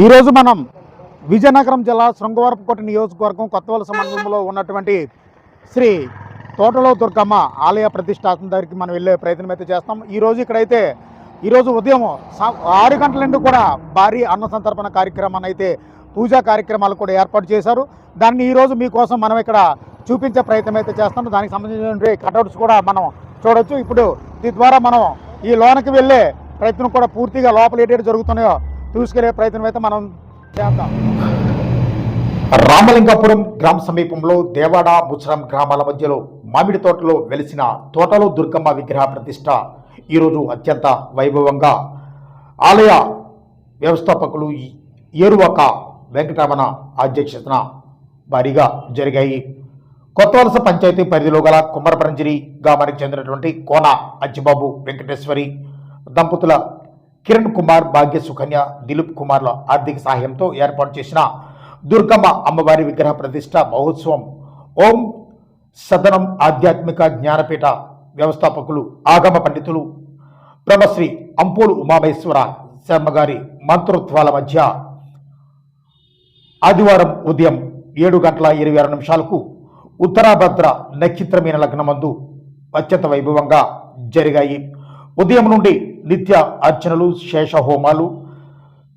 ఈరోజు మనం విజయనగరం జిల్లా శృంగవరపుకోట నియోజకవర్గం కొత్తవలస మండలంలో ఉన్నటువంటి శ్రీ తోటలో దుర్గమ్మ ఆలయ ప్రతిష్టాపన దగ్గరికి మనం వెళ్ళే ప్రయత్నం అయితే చేస్తాం. ఈరోజు ఇక్కడైతే ఈరోజు ఉదయం ఆరు గంటల నుండి కూడా భారీ అన్న సంతర్పణ కార్యక్రమాన్ని అయితే పూజా కార్యక్రమాలు కూడా ఏర్పాటు చేశారు. దాన్ని ఈరోజు మీకోసం మనం ఇక్కడ చూపించే ప్రయత్నం అయితే చేస్తాం. దానికి సంబంధించిన కటౌట్స్ కూడా మనం చూడొచ్చు. ఇప్పుడు దీని ద్వారా మనం ఈ లోనకి వెళ్ళే ప్రయత్నం కూడా పూర్తిగా లోపల ఏటేటి జరుగుతున్నాయో తీసుకెళ్ళే ప్రయత్నం అయితే మనం చేద్దాం. రామలింగాపురం గ్రామ సమీపంలో దేవాడ బుచ్చరం గ్రామాల మధ్యలో మామిడి తోటలో వెలిసిన తోటలో దుర్గమ్మ విగ్రహ ప్రతిష్ట ఈరోజు అత్యంత వైభవంగా ఆలయ వ్యవస్థాపకులు ఏరువాక వెంకటరమణ అధ్యక్షతన భారీగా జరిగాయి. కొత్త వలస పంచాయతీ పరిధిలో గల కుమ్మరపరంజిరి గ్రామానికి చెందినటువంటి కోన అచ్చిబాబు వెంకటేశ్వరి దంపతుల కిరణ్ కుమార్ భాగ్య సుకన్య దిలీప్ కుమార్ల ఆర్థిక సహాయంతో ఏర్పాటు చేసిన దుర్గమ్మ అమ్మవారి విగ్రహ ప్రతిష్ట మహోత్సవం ఓం సదనం ఆధ్యాత్మిక జ్ఞానపీఠ వ్యవస్థాపకులు ఆగమ పండితులు బ్రహ్మశ్రీ అంపోలు ఉమామేశ్వర శర్మగారి మంత్రోత్వాల మధ్య ఆదివారం ఉదయం ఏడు గంటల ఇరవై ఆరు నిమిషాలకు ఉత్తరాభద్ర నక్షత్రమైన లగ్నమందు అత్యంత వైభవంగా జరిగాయి. ఉదయం నుండి నిత్య అర్చనలు శేష హోమాలు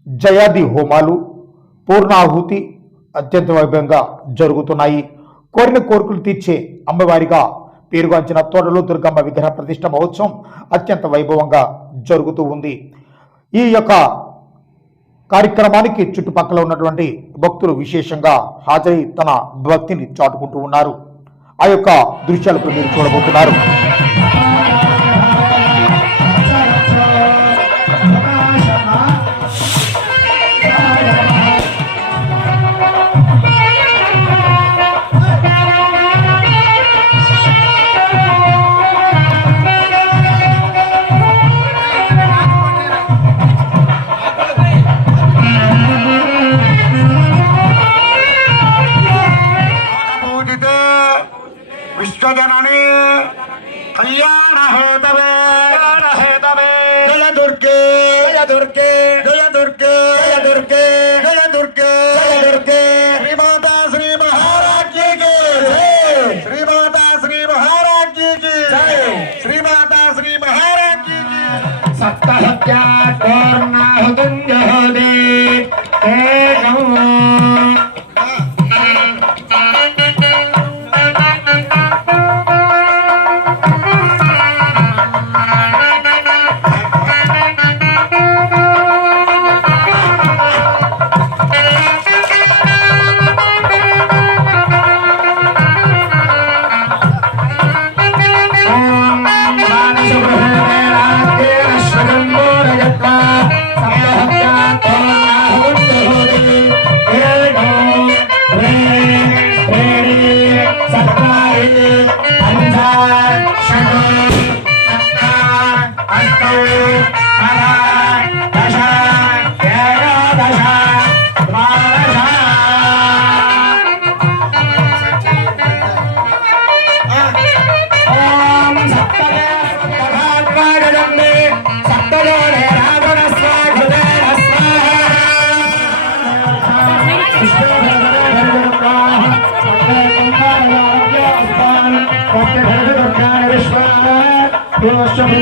జయాది హోమాలు పూర్ణాహుతి అత్యంత వైభవంగా జరుగుతున్నాయి. కోరిన కోరికలు తీర్చే అమ్మవారిగా పేరుగాంచిన తోటలో దుర్గమ్మ విగ్రహ ప్రతిష్ట మహోత్సవం అత్యంత వైభవంగా జరుగుతూ ఉంది. ఈ యొక్క కార్యక్రమానికి చుట్టుపక్కల ఉన్నటువంటి భక్తులు విశేషంగా హాజరై తన భక్తిని చాటుకుంటూ ఉన్నారు. ఆ యొక్క దృశ్యాలు మీరు చూడబోతున్నారు. tahap jadwal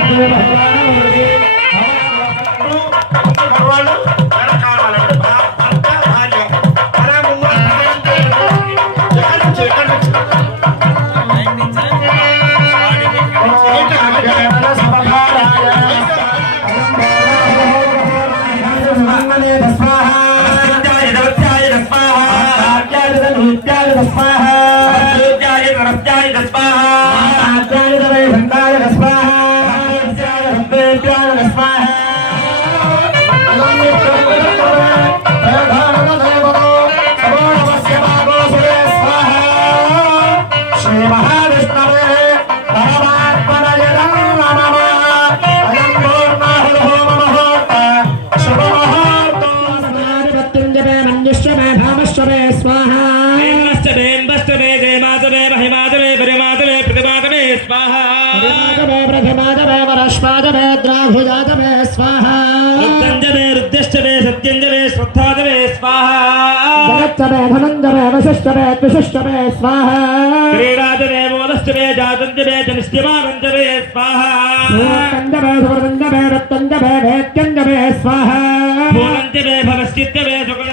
ハハハハ! स्वाहा हरिमादवे प्रथमादवे वरश्वादवे द्राघुजादवे स्वाहा रुद्रञ्जवे रुद्रश्चवे सत्यञ्जवे श्रद्धादवे स्वाहा जगत्तवे धनञ्जवे वशिष्ठवे त्रिशिष्ठवे स्वाहा क्रीडादवे मोदश्चवे जातञ्जवे जनिष्ठ्यमानञ्जवे स्वाहा सूरञ्जवे सुवरञ्जवे रत्तञ्जवे भेत्यञ्जवे स्वाहा भूरञ्जवे भवश्चित्यवे सुकल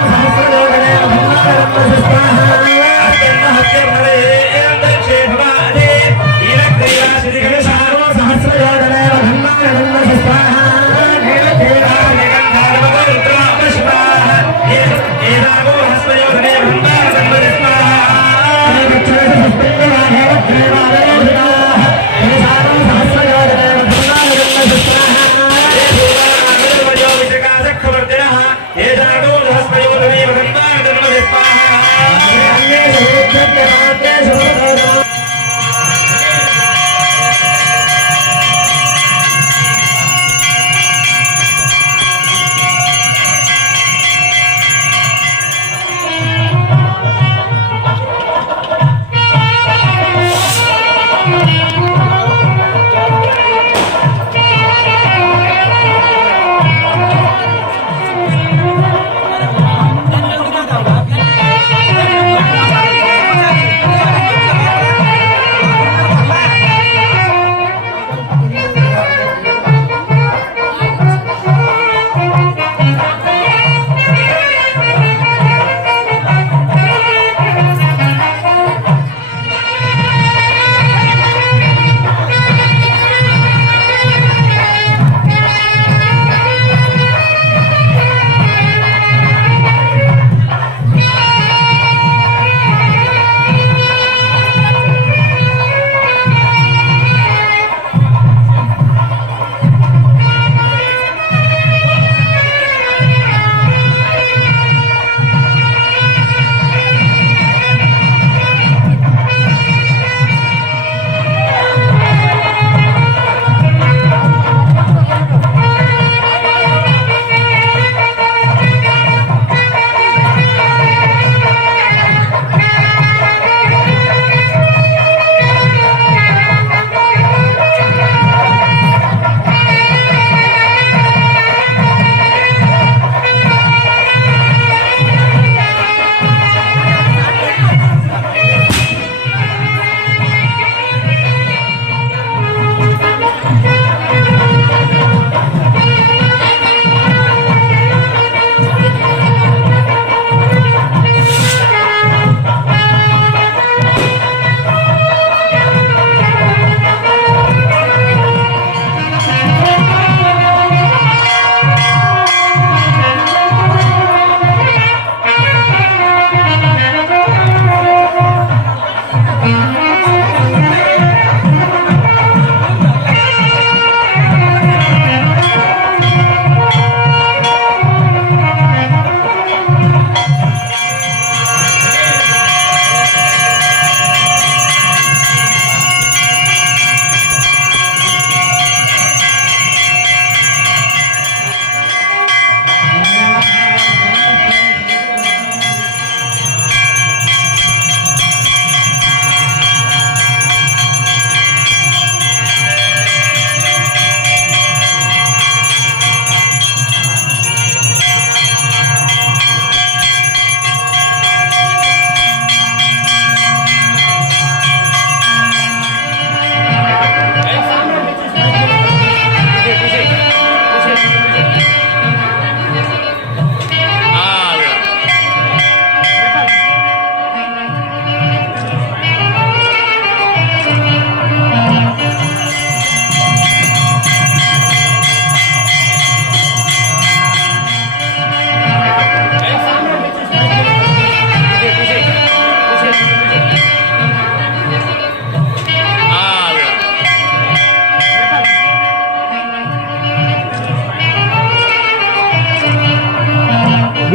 सहस्रलोकने अभूतकर्मसुस्ताः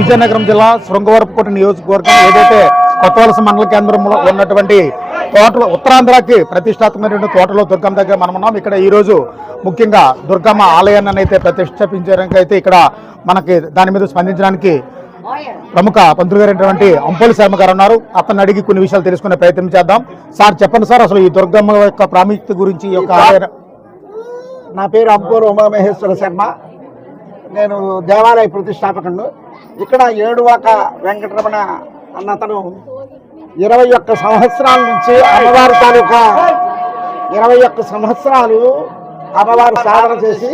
విజయనగరం జిల్లా శృంగవరపుకోట నియోజకవర్గం ఏదైతే కొత్తవలస మండల కేంద్రంలో ఉన్నటువంటి తోటలో ఉత్తరాంధ్రకి ప్రతిష్టాత్మకమైన తోటలో దుర్గమ్మ దగ్గర మనం ఉన్నాం. ఇక్కడ ఈరోజు ముఖ్యంగా దుర్గమ్మ ఆలయాన్ని అయితే ప్రతిష్టాపించడానికి అయితే ఇక్కడ మనకి దాని మీద స్పందించడానికి ప్రముఖ పంతులు గారైనటువంటి అంపోలి శర్మ గారు ఉన్నారు. అతను అడిగి కొన్ని విషయాలు తెలుసుకునే ప్రయత్నం చేద్దాం. సార్ చెప్పండి సార్ అసలు ఈ దుర్గమ్మ యొక్క ప్రాముఖ్యత గురించి ఈ యొక్క నా పేరు అంపూరు ఉమామహేశ్వర శర్మ. నేను దేవాలయ ప్రతిష్టాపకుడు ఇక్కడ ఏడువాక వెంకటరమణ అన్నతను ఇరవై ఒక్క సంవత్సరాల నుంచి అమ్మవారి తాలూకా ఇరవై ఒక్క సంవత్సరాలు అమ్మవారు సాధన చేసి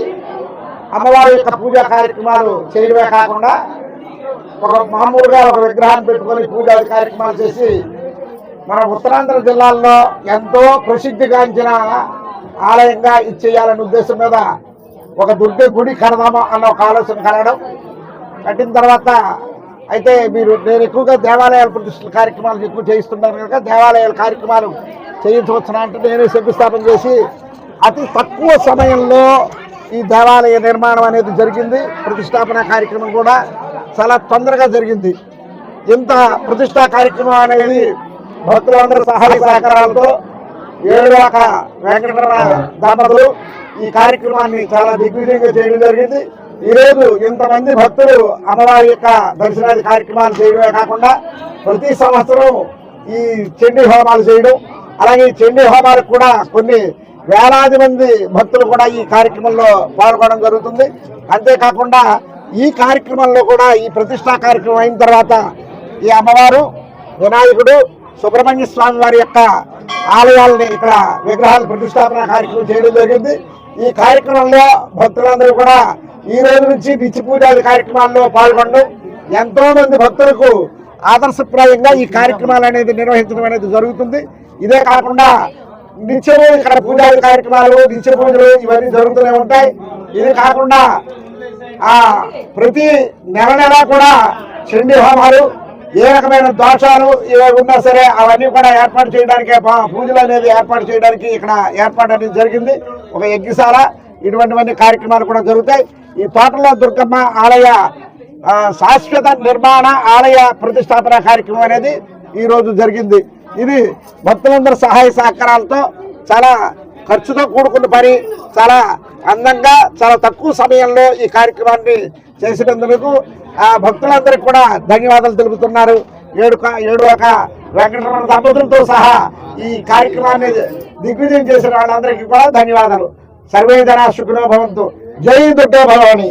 అమ్మవారి యొక్క పూజా కార్యక్రమాలు చేయడమే కాకుండా ఒక మామూలుగా ఒక విగ్రహాన్ని పెట్టుకొని పూజా కార్యక్రమాలు చేసి మన ఉత్తరాంధ్ర జిల్లాల్లో ఎంతో ప్రసిద్ధిగాంచిన ఆలయంగా ఇచ్చేయాలనే ఉద్దేశం మీద ఒక దుర్గ గుడి కడదామా అన్న ఒక ఆలోచన కలగడం కట్టిన తర్వాత అయితే మీరు నేను ఎక్కువగా దేవాలయాల ప్రతిష్టల కార్యక్రమాలు ఎక్కువ చేయిస్తున్నాను కనుక దేవాలయాల కార్యక్రమాలు చేయించవచ్చునా అంటే నేనే శంకుస్థాపన చేసి అతి తక్కువ సమయంలో ఈ దేవాలయ నిర్మాణం అనేది జరిగింది. ప్రతిష్టాపన కార్యక్రమం కూడా చాలా తొందరగా జరిగింది. ఇంత ప్రతిష్టా కార్యక్రమం అనేది భక్తులందరూ సహాయ సహకారాలతో ఏడు వెంకటరమణ దంపతులు ఈ కార్యక్రమాన్ని చాలా దిగ్విజయంగా చేయడం జరిగింది. ఈ రోజు ఇంతమంది భక్తులు అమ్మవారి యొక్క దర్శనాది కార్యక్రమాలు చేయడమే కాకుండా ప్రతి సంవత్సరం ఈ చండీ హోమాలు చేయడం అలాగే ఈ చండీ హోమాలకు కూడా కొన్ని వేలాది మంది భక్తులు కూడా ఈ కార్యక్రమంలో పాల్గొనడం జరుగుతుంది. అంతేకాకుండా ఈ కార్యక్రమంలో కూడా ఈ ప్రతిష్టా కార్యక్రమం అయిన తర్వాత ఈ అమ్మవారు వినాయకుడు సుబ్రహ్మణ్య స్వామి వారి యొక్క ఆలయాలని ఇక్కడ విగ్రహాలు ప్రతిష్టాపన కార్యక్రమం చేయడం జరిగింది. ఈ కార్యక్రమంలో భక్తులందరూ కూడా ఈ రోజు నుంచి నిత్య పూజాది కార్యక్రమాల్లో పాల్గొనడం ఎంతో మంది భక్తులకు ఆదర్శప్రాయంగా ఈ కార్యక్రమాలు అనేది నిర్వహించడం అనేది జరుగుతుంది. ఇదే కాకుండా నిత్యము ఇక్కడ పూజాది కార్యక్రమాలు నిత్య పూజలు ఇవన్నీ జరుగుతూనే ఉంటాయి. ఇది కాకుండా ఆ ప్రతి నెల నెల కూడా చండీ హోమాలు ఏ రకమైన దోషాలు ఇవి ఉన్నా సరే అవన్నీ కూడా ఏర్పాటు చేయడానికి పూజలు అనేది ఏర్పాటు చేయడానికి ఇక్కడ ఏర్పాటు అనేది జరిగింది. ఒక యజ్ఞశాల ఇటువంటివన్నీ కార్యక్రమాలు కూడా జరుగుతాయి. ఈ తోటలో దుర్గమ్మ ఆలయ శాశ్వత నిర్మాణ ఆలయ ప్రతిష్టాపన కార్యక్రమం అనేది ఈ రోజు జరిగింది. ఇది భక్తులందరి సహాయ సహకారాలతో చాలా ఖర్చుతో కూడుకున్న పని చాలా అందంగా చాలా తక్కువ సమయంలో ఈ కార్యక్రమాన్ని చేసినందుకు ఆ భక్తులందరికీ కూడా ధన్యవాదాలు తెలుపుతున్నారు. ఏడుక ఏడువక వెంకటరమణ దంపతులతో సహా ఈ కార్యక్రమాన్ని దిగ్విజయం చేసిన వాళ్ళందరికీ కూడా ధన్యవాదాలు. సర్వే జనా సుఖినో భవంతు. జై దుర్గా భవాని.